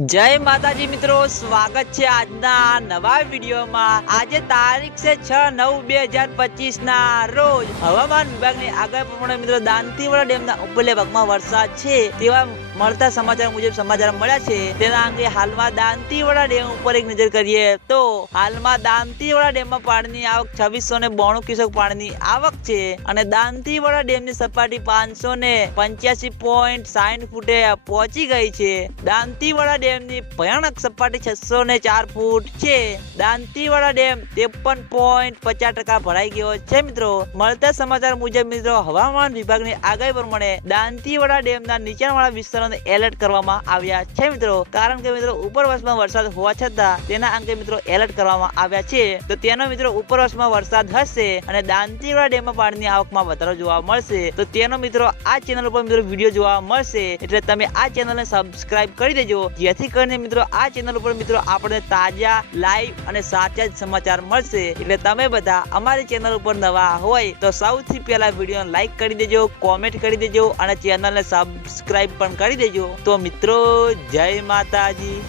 જય માતાજી મિત્રો, સ્વાગત છે આજના નવા વિડીયોમાં। આજે તારીખ છે 6/9/2025 ના રોજ હવામાન વિભાગની આગાહી પ્રમાણે મિત્રો દાંતીવાડા ડેમના ઉપરલે ભાગમાં વરસાદ છે તેવા મળતા સમાચાર મુજબ સમાચાર મળ્યા છે। તેના અંગે હાલમાં દાંતીવાડા ડેમ ઉપર એક નજર કરીએ તો હાલમાં દાંતીવાડા ડેમમાં પાણીની આવક 2692 ક્યુસેક પાણીની આવક છે અને દાંતીવાડા ડેમની સપાટી 585.60 ફૂટે પહોંચી ગઈ છે। દાંતીવાડા ડેમની ભયાનક સપાટી 604 ફૂટ છે। દાંતીવાડા ડેમ 53.50% ભરાઈ ગયો છે। મિત્રો મળતા સમાચાર મુજબ મિત્રો હવામાન વિભાગની આગાહી પ્રમાણે દાંતીવાડા ડેમના નીચાણવાળા વિસ્તારોને એલર્ટ કરવામાં આવ્યા છે મિત્રો, કારણ કે મિત્રો ઉપરવાસમાં વરસાદ હોવા છતાં તેના અંગે મિત્રો એલર્ટ કરવામાં આવ્યા છે। તો તેનો મિત્રો ઉપરવાસમાં વરસાદ હશે અને દાંતીવાડા ડેમમાં પાણીની આવકમાં વધારો જોવા મળશે તો તેનો મિત્રો આ ચેનલ ઉપર મિત્રો વિડીયો જોવા મળશે, એટલે તમે આ ચેનલને સબસ્ક્રાઇબ કરી દેજો, જેથી કરીને મિત્રો આ ચેનલ ઉપર મિત્રો આપણે તાજા લાઈવ અને સાચા જ સમાચાર મળશે। એટલે તમે બધા અમારી ચેનલ ઉપર નવા હોય તો સૌથી પહેલા વિડીયોને લાઈક કરી દેજો, કોમેન્ટ કરી દેજો અને ચેનલને સબસ્ક્રાઇબ પણ કરી દેજો। તો મિત્રો જય માતાજી।